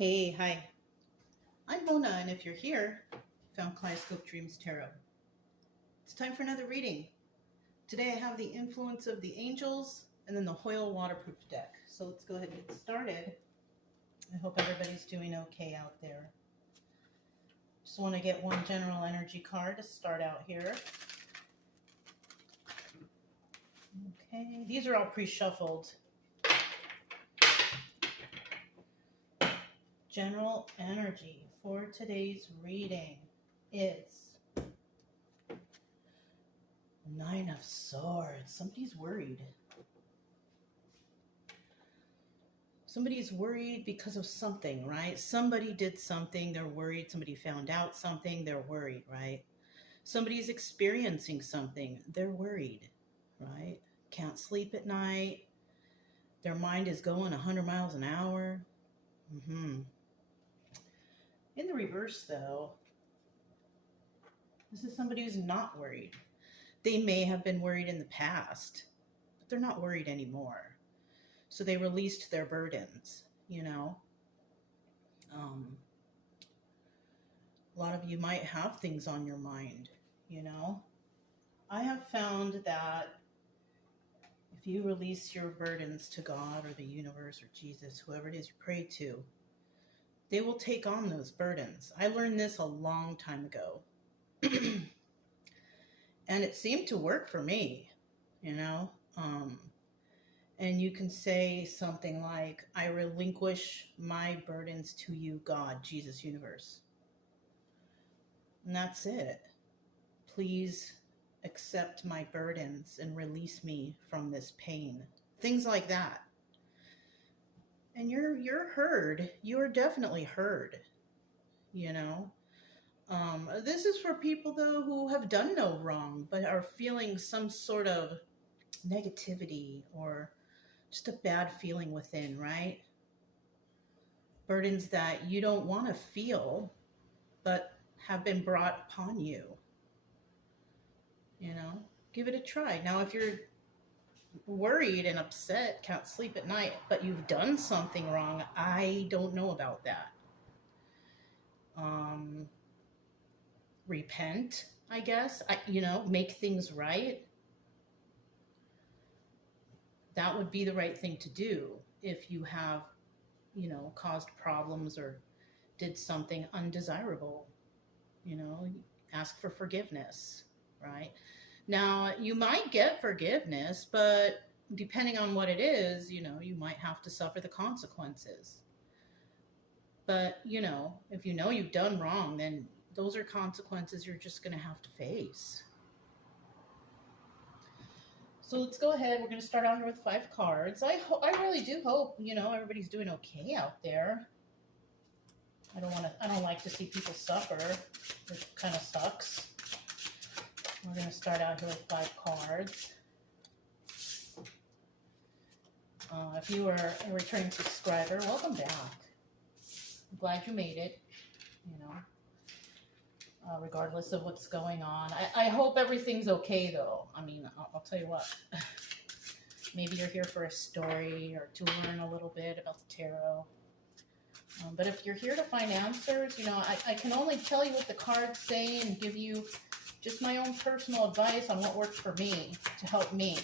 Hey, hi. I'm Mona, and if you're here, found Kaleidoscope Dreams Tarot. It's time for another reading. Today I have the influence of the angels and then the Hoyle waterproof deck. So let's go ahead and get started. I hope everybody's doing okay out there. Just want to get one general energy card to start out here. Okay, these are all pre-shuffled. General energy for today's reading is Nine of Swords. Somebody's worried. Somebody's worried because of something, right? Somebody did something, they're worried. Somebody found out something, they're worried, right? Somebody's experiencing something, they're worried, right? Can't sleep at night. Their mind is going 100 miles an hour. In the reverse, though, this is somebody who's not worried. They may have been worried in the past, but they're not worried anymore. So they released their burdens, you know. A lot of you might have things on your mind, you know. I have found that if you release your burdens to God or the universe or Jesus, whoever it is you pray to, they will take on those burdens. I learned this a long time ago. And it seemed to work for me, you know. And you can say something like, I relinquish my burdens to you, God, Jesus, universe. And that's it. Please accept my burdens and release me from this pain. Things like that. And you're heard. You're definitely heard, you know. This is for people, though, who have done no wrong, but are feeling some sort of negativity or just a bad feeling within, right? Burdens that you don't want to feel, but have been brought upon you. You know, give it a try. Now, if you're worried and upset, can't sleep at night, but you've done something wrong, I don't know about that. Repent, I guess. Make things right. That would be the right thing to do if you have, caused problems or did something undesirable. Ask for forgiveness, right? Now, you might get forgiveness, but depending on what it is, you might have to suffer the consequences. But, if you know you've done wrong, then those are consequences you're just going to have to face. So let's go ahead. We're going to start out here with 5 cards. I really do hope, everybody's doing okay out there. I don't like to see people suffer. It kind of sucks. We're going to start out here with 5 cards. If you are a returning subscriber, welcome back. I'm glad you made it, regardless of what's going on. I hope everything's okay, though. I mean, I'll tell you what. Maybe you're here for a story or to learn a little bit about the tarot. But if you're here to find answers, I can only tell you what the cards say and give you just my own personal advice on what worked for me to help me.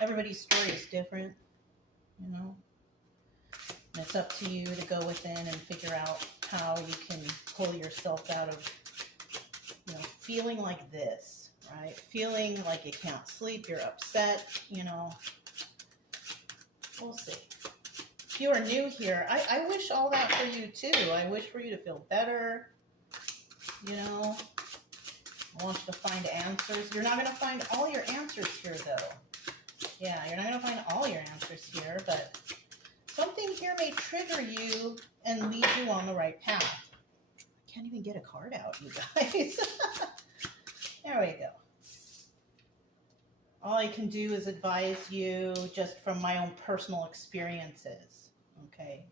Everybody's story is different, And it's up to you to go within and figure out how you can pull yourself out of, feeling like this, right? Feeling like you can't sleep, you're upset, We'll see. If you are new here, I wish all that for you too. I wish for you to feel better, I want you to find answers. You're not going to find all your answers here, though. Yeah, you're not going to find all your answers here, but something here may trigger you and lead you on the right path. I can't even get a card out, you guys. There we go. All I can do is advise you just from my own personal experiences, okay?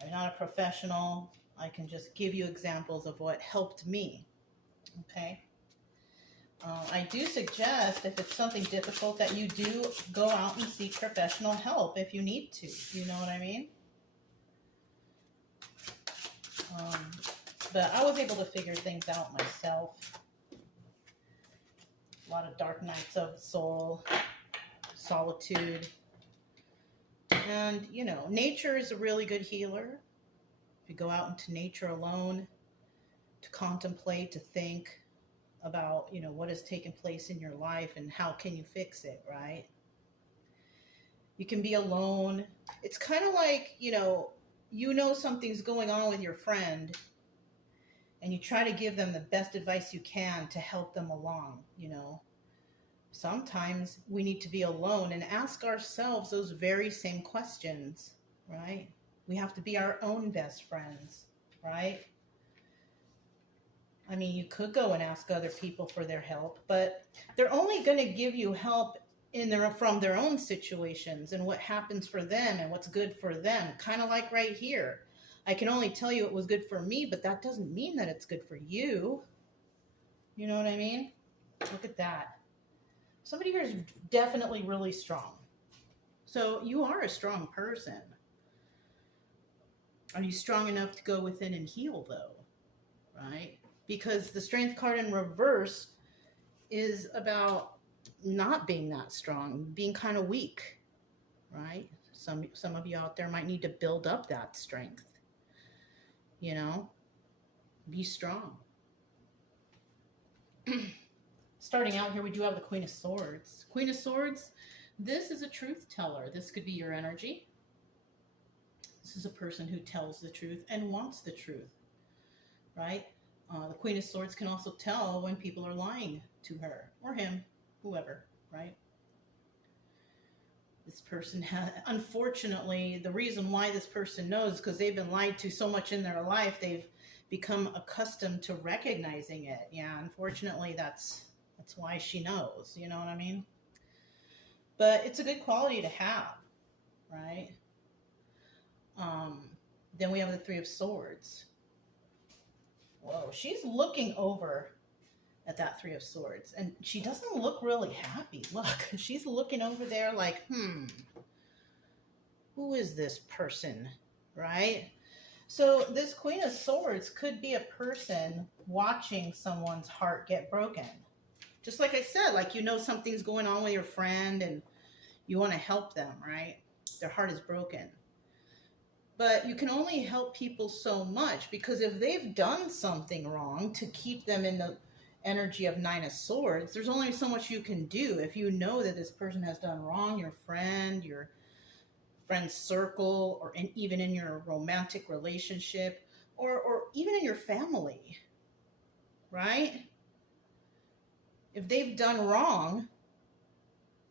I'm not a professional. I can just give you examples of what helped me, okay? I do suggest, if it's something difficult, that you do go out and seek professional help if you need to. You know what I mean? But I was able to figure things out myself. A lot of dark nights of the soul, solitude. And, you know, nature is a really good healer. If you go out into nature alone to contemplate, to think about, you know, what has taken place in your life and how can you fix it, right? You can be alone. It's kind of like, you know something's going on with your friend and you try to give them the best advice you can to help them along, you know. Sometimes we need to be alone and ask ourselves those very same questions, right? We have to be our own best friends, right? I mean, you could go and ask other people for their help, but they're only going to give you help from their own situations and what happens for them and what's good for them. Kind of like right here. I can only tell you it was good for me, but that doesn't mean that it's good for you. You know what I mean? Look at that. Somebody here is definitely really strong. So you are a strong person. Are you strong enough to go within and heal, though? Right? Because the strength card in reverse is about not being that strong, being kind of weak, right? Some of you out there might need to build up that strength. You know, be strong. Starting out here, we do have the Queen of Swords. Queen of Swords, this is a truth teller. This could be your energy. This is a person who tells the truth and wants the truth, right? The Queen of Swords can also tell when people are lying to her or him, whoever, right? This person unfortunately, the reason why this person knows is because they've been lied to so much in their life, they've become accustomed to recognizing it. Yeah, unfortunately, that's why she knows, you know what I mean? But it's a good quality to have, right? Then we have the Three of Swords. Whoa, she's looking over at that Three of Swords, and she doesn't look really happy. Look, she's looking over there like, who is this person, right? So this Queen of Swords could be a person watching someone's heart get broken. Just like I said, like, you know, something's going on with your friend and you want to help them, right? Their heart is broken. But you can only help people so much, because if they've done something wrong to keep them in the energy of Nine of Swords, there's only so much you can do. If you know that this person has done wrong, your friend's circle, or even in your romantic relationship, or even in your family, right? If they've done wrong,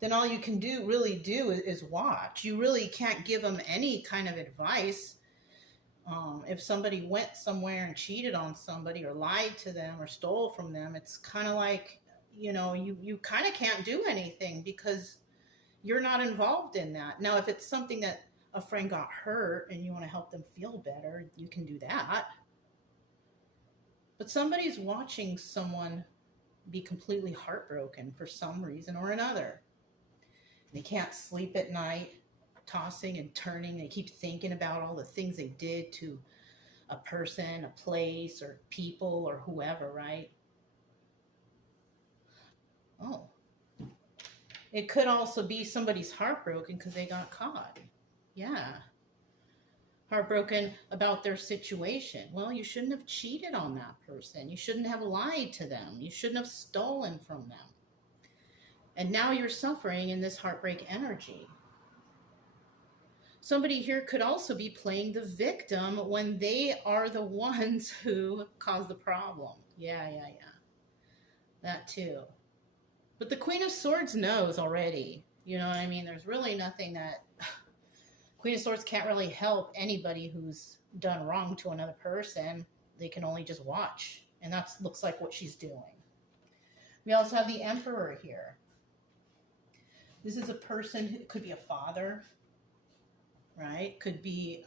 then all you can really do is watch. You really can't give them any kind of advice. If somebody went somewhere and cheated on somebody or lied to them or stole from them, it's kind of like, you know, you kind of can't do anything because you're not involved in that. Now, if it's something that a friend got hurt and you want to help them feel better, you can do that. But somebody's watching someone be completely heartbroken for some reason or another. They can't sleep at night, tossing and turning. They keep thinking about all the things they did to a person, a place, or people, or whoever, right? Oh. It could also be somebody's heartbroken because they got caught. Yeah. Heartbroken about their situation. Well, you shouldn't have cheated on that person. You shouldn't have lied to them. You shouldn't have stolen from them. And now you're suffering in this heartbreak energy. Somebody here could also be playing the victim when they are the ones who caused the problem. Yeah. That too. But the Queen of Swords knows already. You know what I mean? There's really nothing that... Queen of Swords can't really help anybody who's done wrong to another person. They can only just watch. And that looks like what she's doing. We also have the Emperor here. This is a person who could be a father, right? Could be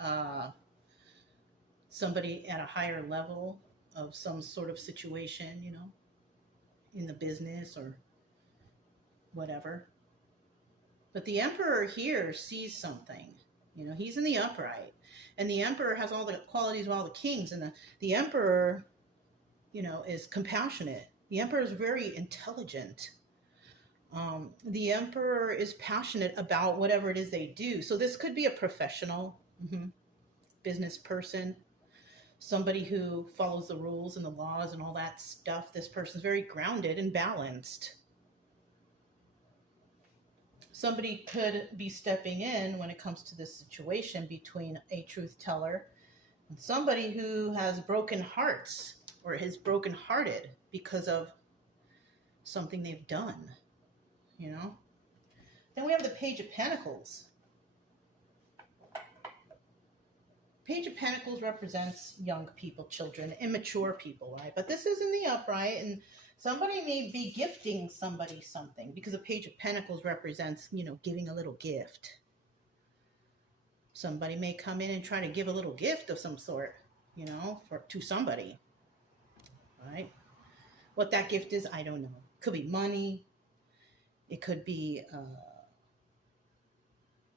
somebody at a higher level of some sort of situation, you know. in the business or whatever. But the emperor here sees something. He's in the upright. And the emperor has all the qualities of all the kings. And the emperor, is compassionate. The emperor is very intelligent. The emperor is passionate about whatever it is they do. So this could be a professional business person, somebody who follows the rules and the laws and all that stuff. This person's very grounded and balanced. Somebody could be stepping in when it comes to this situation between a truth teller and somebody who has broken hearts or is brokenhearted because of something they've done, Then we have the Page of Pentacles. Page of Pentacles represents young people, children, immature people, right? But this is in the upright, and somebody may be gifting somebody something because the Page of Pentacles represents, giving a little gift. Somebody may come in and try to give a little gift of some sort, to somebody, right? What that gift is, I don't know. It could be money. It could be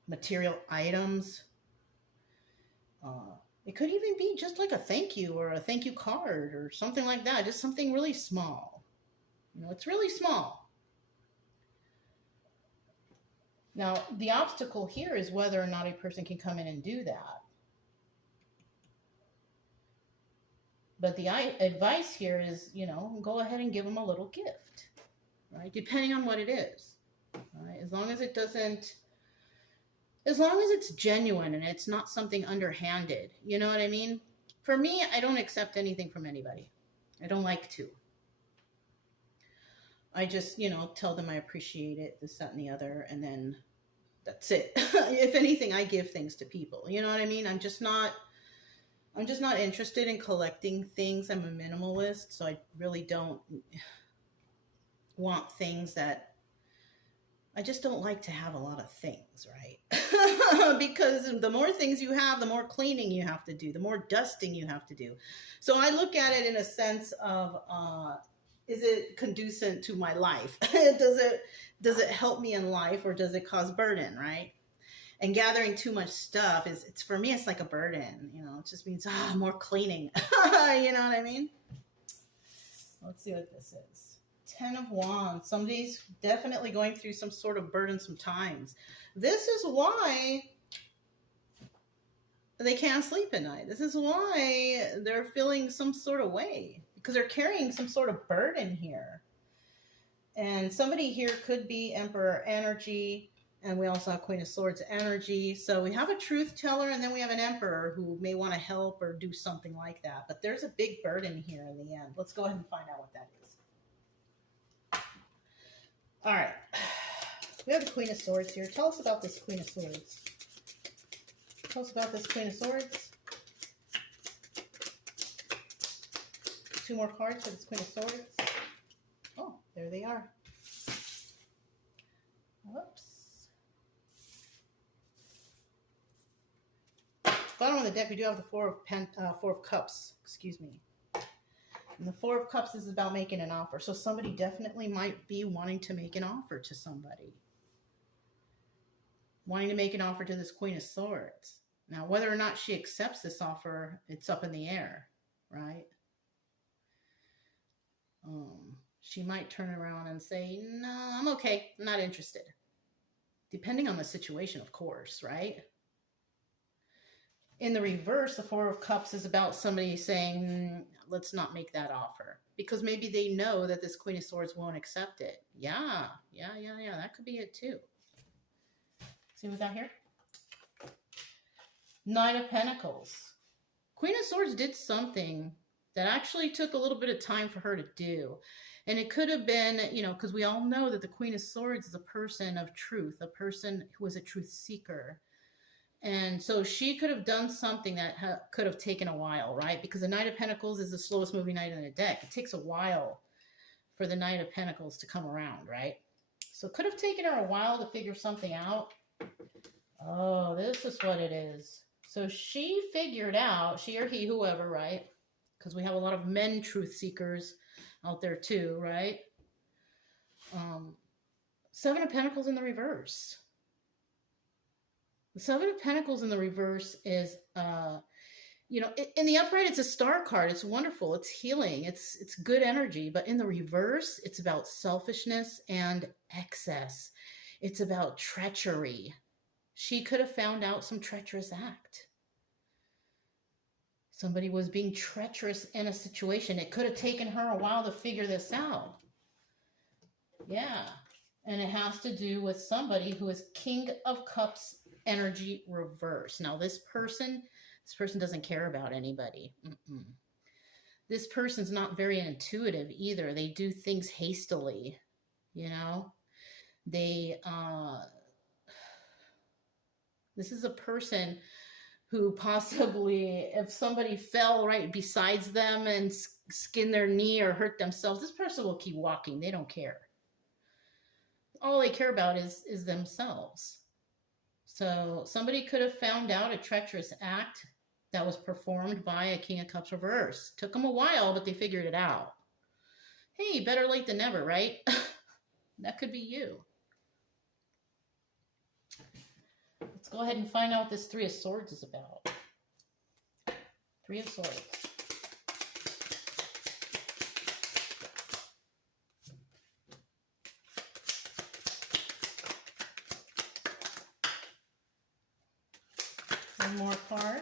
material items. It could even be just like a thank you or a thank you card or something like that. Just something really small. It's really small. Now, the obstacle here is whether or not a person can come in and do that. But the advice here is, go ahead and give them a little gift, right? Depending on what it is, right? As long as it's genuine and it's not something underhanded, you know what I mean? For me, I don't accept anything from anybody. I don't like to. I just, tell them I appreciate it, this, that, and the other, and then that's it. If anything, I give things to people. You know what I mean? I'm just not interested in collecting things. I'm a minimalist, so I really don't want things that I just don't like to have a lot of things, right? Because the more things you have, the more cleaning you have to do, the more dusting you have to do. So I look at it in a sense of, is it conducive to my life? Does it help me in life, or does it cause burden, right? And gathering too much stuff it's for me, it's like a burden, it just means more cleaning. You know what I mean? Let's see what this is. 10 of Wands. Somebody's definitely going through some sort of burdensome times. This is why they can't sleep at night. This is why they're feeling some sort of way, because they're carrying some sort of burden here. And somebody here could be Emperor energy, and we also have Queen of Swords energy. So we have a truth teller, and then we have an Emperor who may want to help or do something like that. But there's a big burden here in the end. Let's go ahead and find out what that is. All right. We have the Queen of Swords here. Tell us about this Queen of Swords. Tell us about this Queen of Swords. 2 more cards for this Queen of Swords. Oh, there they are. Whoops. Bottom of the deck, we do have the Four of Cups. Excuse me. And the Four of Cups is about making an offer. So somebody definitely might be wanting to make an offer to somebody. Wanting to make an offer to this Queen of Swords. Now, whether or not she accepts this offer, it's up in the air, right? She might turn around and say, no, I'm okay. I'm not interested. Depending on the situation, of course, right? In the reverse, the Four of Cups is about somebody saying, let's not make that offer. Because maybe they know that this Queen of Swords won't accept it. Yeah. That could be it too. See what we got here? Knight of Pentacles. Queen of Swords did something that actually took a little bit of time for her to do. And it could have been, because we all know that the Queen of Swords is a person of truth, a person who is a truth seeker. And so she could have done something that could have taken a while, right? Because the Knight of Pentacles is the slowest moving knight in the deck. It takes a while for the Knight of Pentacles to come around, right? So it could have taken her a while to figure something out. Oh, this is what it is. So she figured out, she or he, whoever, right? Because we have a lot of men truth seekers out there too, right? Seven of Pentacles in the reverse. The Seven of Pentacles in the reverse is, in the upright, it's a star card. It's wonderful. It's healing. It's good energy. But in the reverse, it's about selfishness and excess. It's about treachery. She could have found out some treacherous act. Somebody was being treacherous in a situation. It could have taken her a while to figure this out. Yeah. And it has to do with somebody who is King of Cups energy reverse. Now, this person doesn't care about anybody. This person's not very intuitive either. They do things hastily, They, this is a person who possibly, if somebody fell right besides them and skinned their knee or hurt themselves, this person will keep walking. They don't care. All they care about is themselves. So somebody could have found out a treacherous act that was performed by a King of Cups reverse. Took them a while, but they figured it out. Hey, better late than never, right? That could be you. Let's go ahead and find out what this Three of Swords is about. Three of Swords. One more card.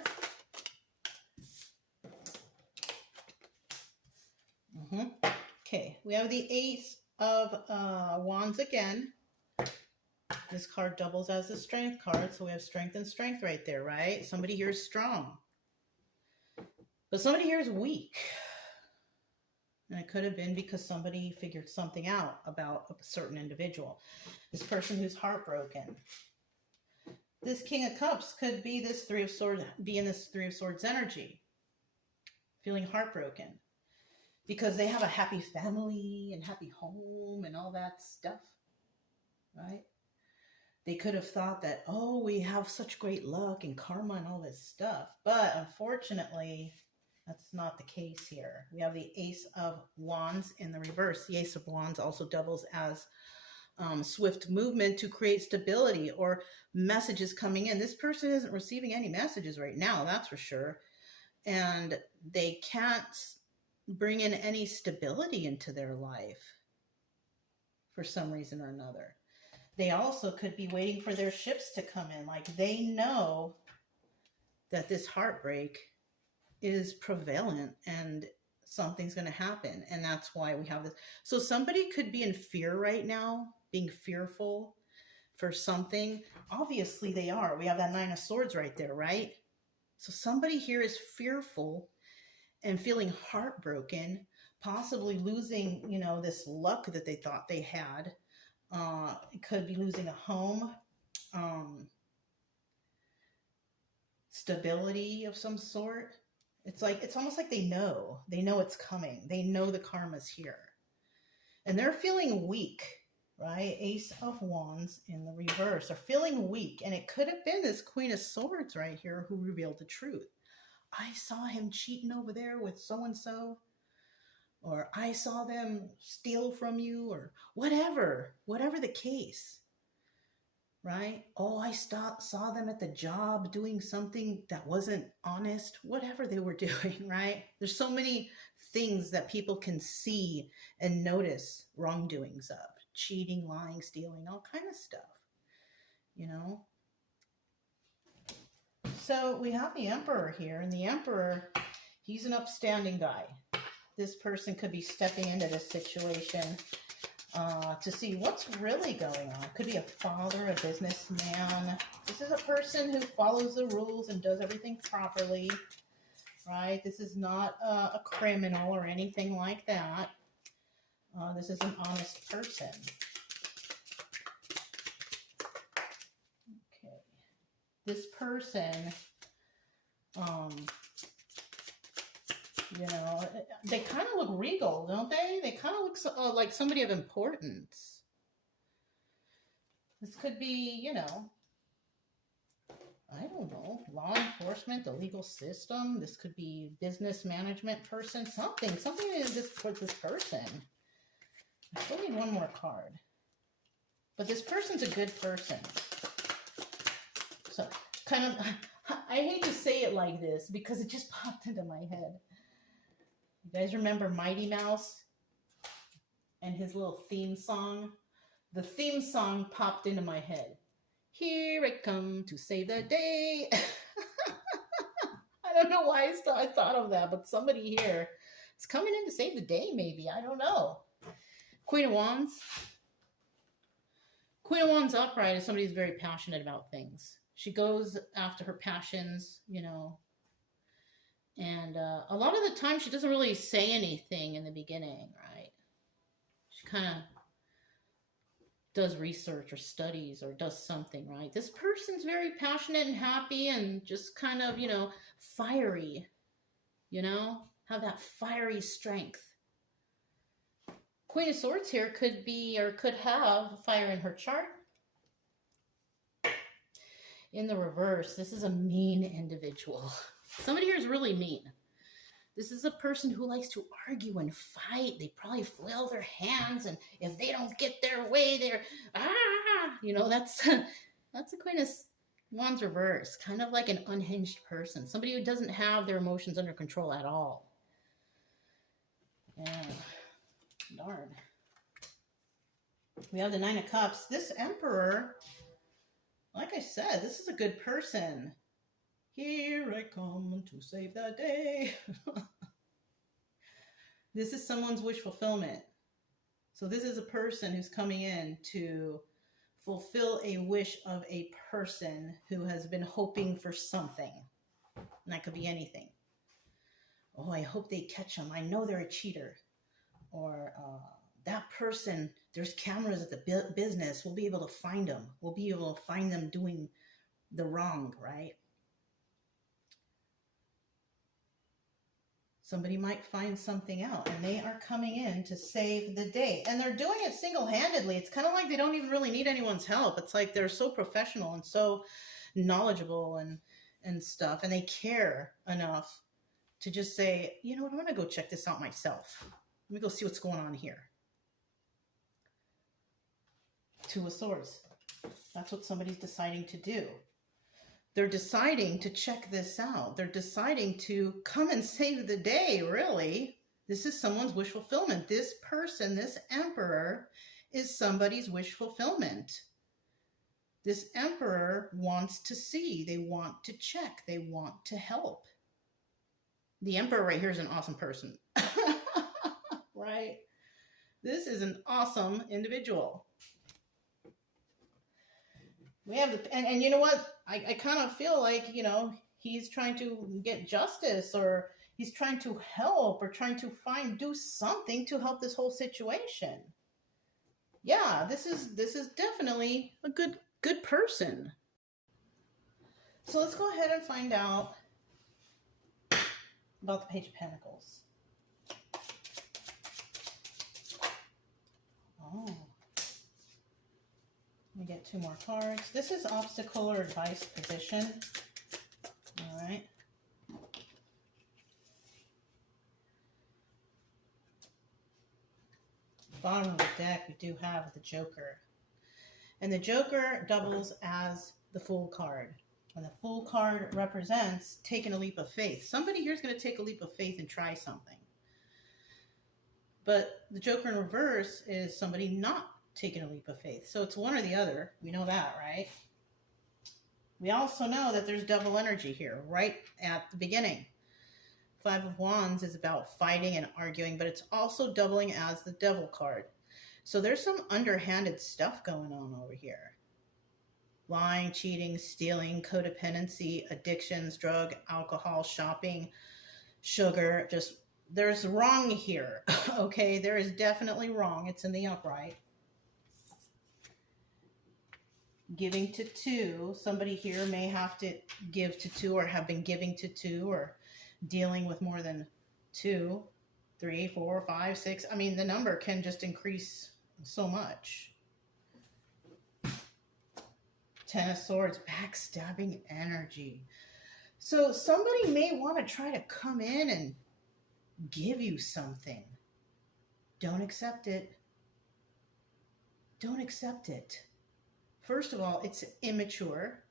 Okay, we have the Ace of Wands again. This card doubles as a strength card, so we have strength and strength right there, right? Somebody here is strong, but somebody here is weak. And it could have been because somebody figured something out about a certain individual. This person who's heartbroken. This King of Cups could be this Three of Swords, be in this Three of Swords energy, feeling heartbroken because they have a happy family and happy home and all that stuff, right? They could have thought that, oh, we have such great luck and karma and all this stuff. But unfortunately, that's not the case here. We have the Ace of Wands in the reverse. The Ace of Wands also doubles as swift movement to create stability or messages coming in. This person isn't receiving any messages right now, that's for sure. And they can't bring in any stability into their life for some reason or another. They also could be waiting for their ships to come in. Like they know that this heartbreak is prevalent and something's going to happen. And that's why we have this. So somebody could be in fear right now, being fearful for something. Obviously they are. We have that Nine of Swords right there, right? So somebody here is fearful and feeling heartbroken, possibly losing, this luck that they thought they had. It could be losing a home, stability of some sort. It's almost like they know it's coming. They know the karma's here and they're feeling weak, right? Ace of Wands in the reverse are feeling weak. And it could have been this Queen of Swords right here who revealed the truth. I saw him cheating over there with so-and-so. Or I saw them steal from you, or whatever the case, right? Oh, I saw them at the job doing something that wasn't honest, whatever they were doing, right? There's so many things that people can see and notice wrongdoings of, cheating, lying, stealing, all kind of stuff, So we have the Emperor here, and the Emperor, he's an upstanding guy. This person could be stepping into this situation to see what's really going on. Could be a father, a businessman. This is a person who follows the rules and does everything properly, right? This is not a criminal or anything like that. This is an honest person. Okay. This person, they kind of look regal, don't they? They kind of look like somebody of importance. This could be, I don't know, law enforcement, the legal system. This could be business management person, something is this for this person. I still need one more card. But this person's a good person. So, kind of, I hate to say it like this because it just popped into my head. You guys remember Mighty Mouse and his little theme song? The theme song popped into my head. Here I come to save the day. I don't know why I thought of that, but somebody here is coming in to save the day, maybe. I don't know. Queen of Wands. Queen of Wands upright is somebody who's very passionate about things. She goes after her passions, you know. And a lot of the time she doesn't really say anything in the beginning, right? She kind of does research or studies or does something, right? This person's very passionate and happy and just kind of, you know, fiery, you know, have that fiery strength. Queen of Swords here could be or could have fire in her chart. In the reverse, this is a mean individual. Somebody here is really mean. This is a person who likes to argue and fight. They probably flail their hands, and if they don't get their way, they're, you know, that's a Queen of Wands reverse. Kind of like an unhinged person. Somebody who doesn't have their emotions under control at all. Yeah. Darn. We have the Nine of Cups. This Emperor, like I said, this is a good person. Here I come to save the day. This is someone's wish fulfillment. So this is a person who's coming in to fulfill a wish of a person who has been hoping for something. And that could be anything. Oh, I hope they catch them. I know they're a cheater. Or that person, there's cameras at the business. We'll be able to find them. We'll be able to find them doing the wrong, right? Somebody might find something out, and they are coming in to save the day. And they're doing it single-handedly. It's kind of like they don't even really need anyone's help. It's like they're so professional and so knowledgeable and stuff, and they care enough to just say, you know what, I'm going to go check this out myself. Let me go see what's going on here. Two of Swords. That's what somebody's deciding to do. They're deciding to check this out. They're deciding to come and save the day, really. This is someone's wish fulfillment. This person, this Emperor, is somebody's wish fulfillment. This Emperor wants to see. They want to check. They want to help. The Emperor right here is an awesome person. Right? This is an awesome individual. We have the, and you know what? I kind of feel like, you know, he's trying to get justice, or he's trying to help, or trying to do something to help this whole situation. Yeah, this is definitely a good person. So let's go ahead and find out about the Page of Pentacles. Oh. Let me get two more cards. This is obstacle or advice position. All right. Bottom of the deck, we do have the Joker. And the Joker doubles as the Fool card. And the Fool card represents taking a leap of faith. Somebody here is going to take a leap of faith and try something. But the Joker in reverse is somebody not taking a leap of faith. So it's one or the other. We know that, right? We also know that there's double energy here right at the beginning. Five of Wands is about fighting and arguing, but it's also doubling as the Devil card. So there's some underhanded stuff going on over here. Lying, cheating, stealing, codependency, addictions, drug, alcohol, shopping, sugar. Just, there's wrong here. Okay, there is definitely wrong. It's in the upright. Giving to two. Somebody here may have to give to two, or have been giving to two, or dealing with more than 2, 3, 4, 5, 6. I mean, the number can just increase so much. Ten of Swords, backstabbing energy. So somebody may want to try to come in and give you something. Don't accept it. don't accept it. First of all, it's immature,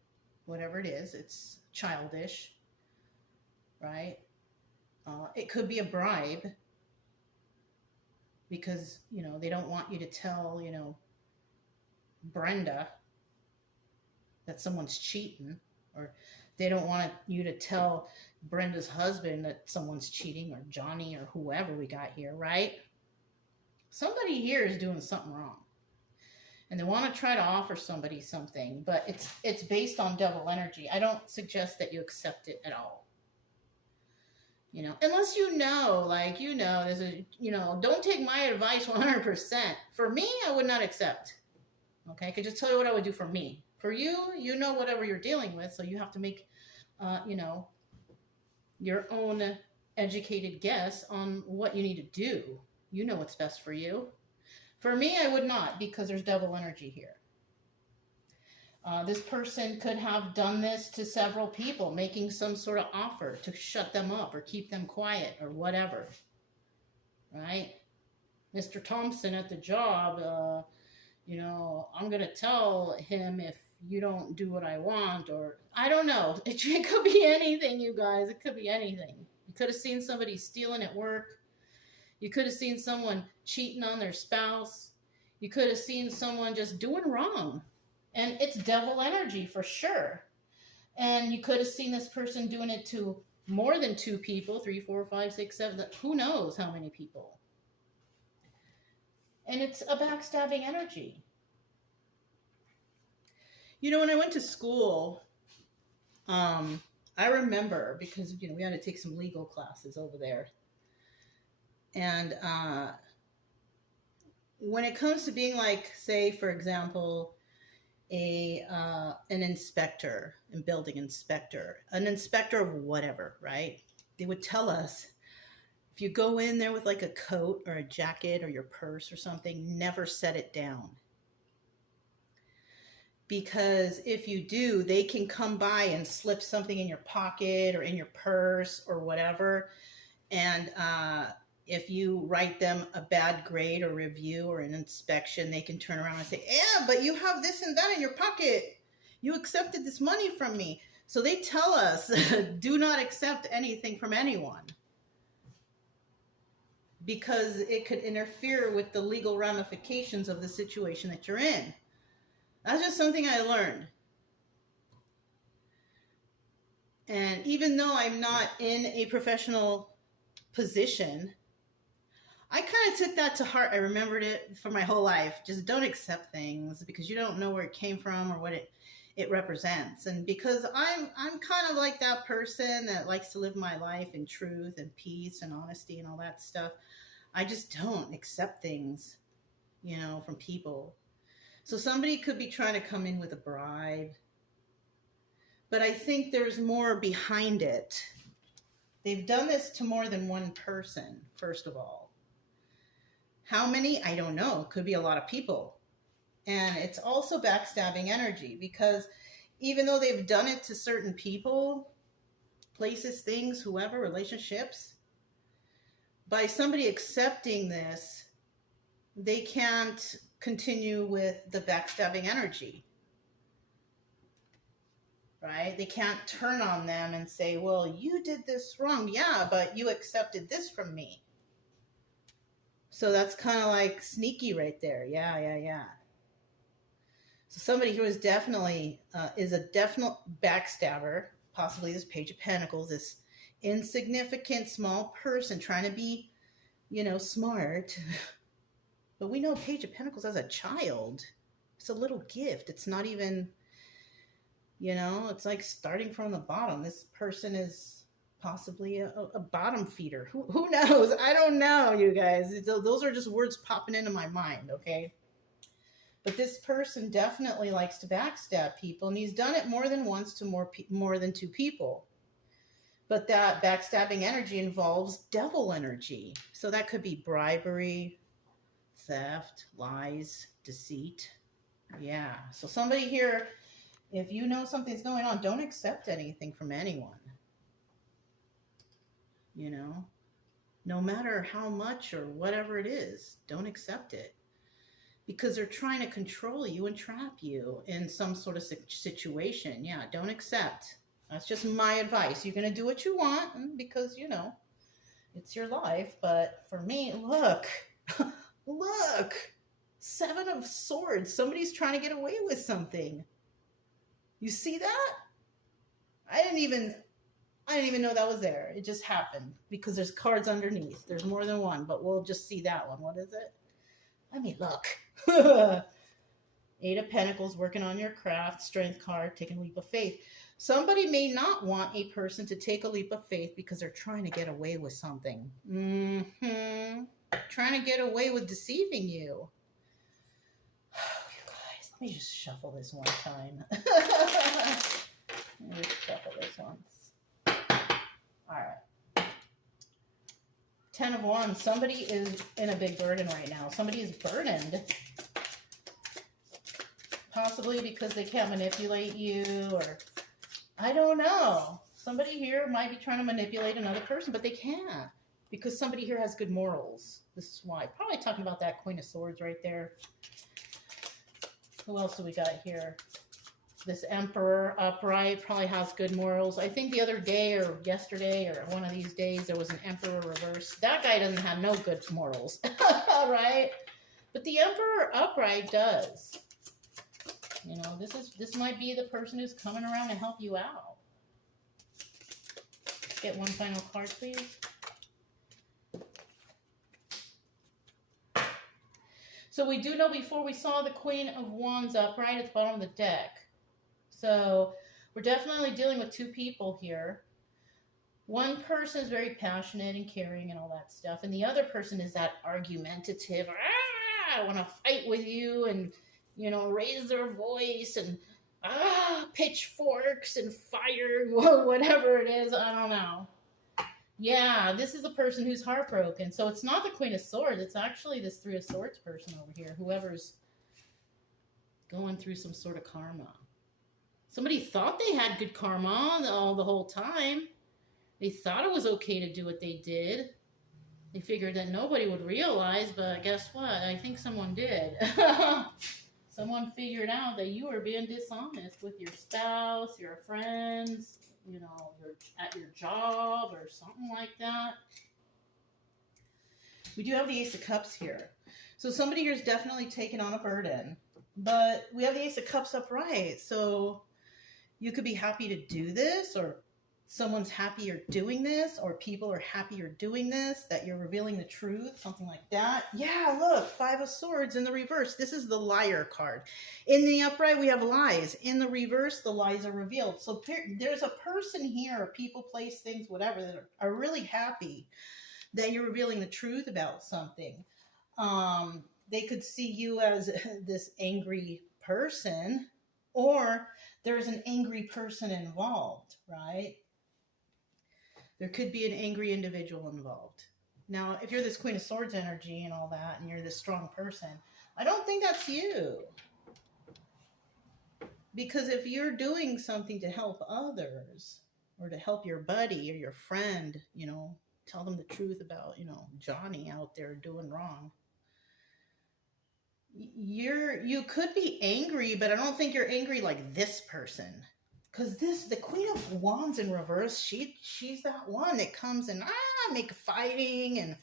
whatever it is, it's childish, right? It could be a bribe because, they don't want you to tell, Brenda that someone's cheating, or they don't want you to tell Brenda's husband that someone's cheating, or Johnny, or whoever we got here, right? Somebody here is doing something wrong. And they want to try to offer somebody something, but it's based on devil energy. I don't suggest that you accept it at all. Unless there's don't take my advice 100%. For me, I would not accept. Okay, I could just tell you what I would do for me. For you, whatever you're dealing with, so you have to make, your own educated guess on what you need to do. You know what's best for you. For me, I would not, because there's devil energy here. This person could have done this to several people, making some sort of offer to shut them up or keep them quiet or whatever, right? Mr. Thompson at the job, I'm going to tell him if you don't do what I want, or I don't know. It could be anything, you guys. It could be anything. You could have seen somebody stealing at work. You could have seen someone cheating on their spouse. You could have seen someone just doing wrong. And it's devil energy for sure. And you could have seen this person doing it to more than 2 people, 3, 4, 5, 6, 7, who knows how many people. And it's a backstabbing energy. When I went to school, I remember, because, we had to take some legal classes over there. And when it comes to being like, say, for example, an inspector, a building inspector, an inspector of whatever, right? They would tell us, if you go in there with like a coat or a jacket or your purse or something, never set it down. Because if you do, they can come by and slip something in your pocket or in your purse or whatever. And if you write them a bad grade or review or an inspection, they can turn around and say, yeah, but you have this and that in your pocket. You accepted this money from me. So they tell us, do not accept anything from anyone, because it could interfere with the legal ramifications of the situation that you're in. That's just something I learned. And even though I'm not in a professional position, I kind of took that to heart. I remembered it for my whole life. Just don't accept things because you don't know where it came from or what it represents. And because I'm kind of like that person that likes to live my life in truth and peace and honesty and all that stuff, I just don't accept things, from people. So somebody could be trying to come in with a bribe, but I think there's more behind it. They've done this to more than one person, first of all. How many? I don't know. Could be a lot of people. And it's also backstabbing energy, because even though they've done it to certain people, places, things, whoever, relationships, by somebody accepting this, they can't continue with the backstabbing energy, right? They can't turn on them and say, well, you did this wrong. Yeah, but you accepted this from me. So that's kind of like sneaky right there. Yeah. So somebody who is definitely, is a definite backstabber, possibly this Page of Pentacles, this insignificant small person trying to be, smart. But we know Page of Pentacles as a child. It's a little gift. It's not even, it's like starting from the bottom. This person is possibly a bottom feeder. Who knows? I don't know, you guys. Those are just words popping into my mind, okay? But this person definitely likes to backstab people, and he's done it more than once to more than 2 people. But that backstabbing energy involves devil energy. So that could be bribery, theft, lies, deceit. Yeah. So somebody here, if you know something's going on, don't accept anything from anyone. No matter how much or whatever it is, don't accept it. because they're trying to control you and trap you in some sort of situation. Yeah, don't accept. That's just my advice. You're going to do what you want because, it's your life. But for me, look, look, 7 of Swords. Somebody's trying to get away with something. You see that? I didn't even know that was there. It just happened because there's cards underneath. There's more than one, but we'll just see that one. What is it? Let me look. 8 of Pentacles, working on your craft. Strength card, taking a leap of faith. Somebody may not want a person to take a leap of faith because they're trying to get away with something. Trying to get away with deceiving you. You guys, let me just shuffle this one time. Let me shuffle this once. All right. 10 of Wands. Somebody is in a big burden right now. Somebody is burdened. Possibly because they can't manipulate you, or I don't know. Somebody here might be trying to manipulate another person, but they can't because somebody here has good morals. This is why. Probably talking about that Queen of Swords right there. Who else do we got here? This Emperor upright probably has good morals. I think the other day or yesterday or one of these days there was an Emperor reverse. That guy doesn't have no good morals, right? But the Emperor upright does. This might be the person who's coming around to help you out. Get one final card, please. So we do know before we saw the Queen of Wands upright at the bottom of the deck. So we're definitely dealing with 2 people here. One person is very passionate and caring and all that stuff. And the other person is that argumentative, I want to fight with you, and raise their voice and pitchforks and fire, whatever it is. I don't know. Yeah, this is a person who's heartbroken. So it's not the Queen of Swords. It's actually this 3 of Swords person over here. Whoever's going through some sort of karma. Somebody thought they had good karma the whole time. They thought it was okay to do what they did. They figured that nobody would realize, but guess what? I think someone did. Someone figured out that you were being dishonest with your spouse, your friends, you're at your job or something like that. We do have the Ace of Cups here. So somebody here is definitely taking on a burden. But we have the Ace of Cups upright. So you could be happy to do this, or someone's happy you're doing this, or people are happy you're doing this, that you're revealing the truth, something like that. Yeah, look, 5 of Swords in the reverse. This is the liar card. In the upright, we have lies. In the reverse, the lies are revealed. So there's a person here, people, place, things, whatever, that are really happy that you're revealing the truth about something. They could see you as this angry person, or there's an angry person involved, right? There could be an angry individual involved. Now, if you're this Queen of Swords energy and all that, and you're this strong person, I don't think that's you. Because if you're doing something to help others, or to help your buddy or your friend, tell them the truth about, Johnny out there doing wrong, you could be angry, but I don't think you're angry like this person. Because the Queen of Wands in reverse, she's that one that comes and make fighting and,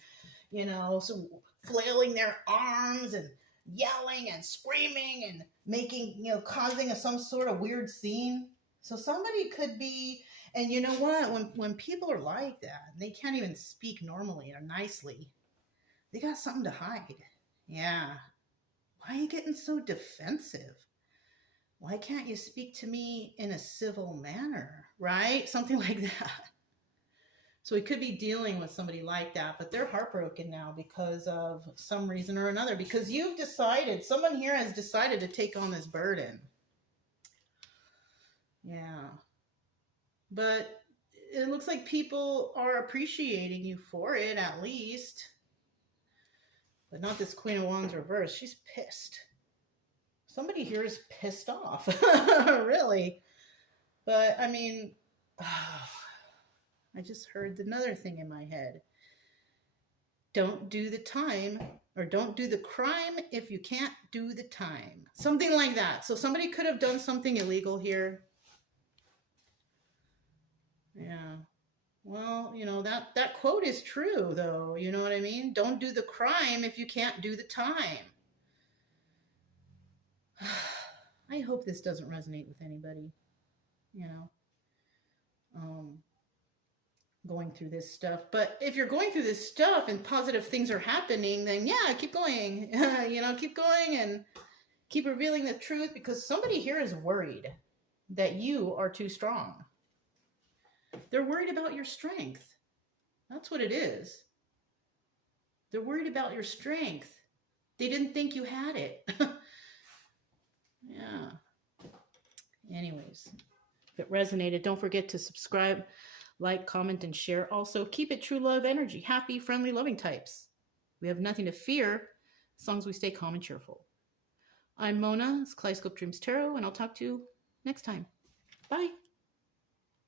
so flailing their arms and yelling and screaming and making, causing some sort of weird scene. So somebody could be, and you know what? When people are like that, they can't even speak normally or nicely. They got something to hide. Yeah. Why are you getting so defensive? Why can't you speak to me in a civil manner, right? Something like that. So we could be dealing with somebody like that, but they're heartbroken now because of some reason or another, because you've decided, someone here has decided to take on this burden. Yeah. But it looks like people are appreciating you for it, at least. But not this Queen of Wands reverse. She's pissed. Somebody here is pissed off, really. But, I mean, I just heard another thing in my head. don't do the time, or don't do the crime if you can't do the time. Something like that. So somebody could have done something illegal here. Yeah. Well, you know, that quote is true, though. You know what I mean? Don't do the crime if you can't do the time. I hope this doesn't resonate with anybody, you know, going through this stuff. But if you're going through this stuff and positive things are happening, then yeah, keep going. You know, keep going and keep revealing the truth, because somebody here is worried that you are too strong. They're worried about your strength. That's what it is. They're worried about your strength. They didn't think you had it. Yeah. Anyways, if it resonated, don't forget to subscribe, like, comment, and share. Also, keep it true love energy. Happy, friendly, loving types. We have nothing to fear as long as we stay calm and cheerful. I'm Mona, it's Kaleidoscope Dreams Tarot, and I'll talk to you next time. Bye.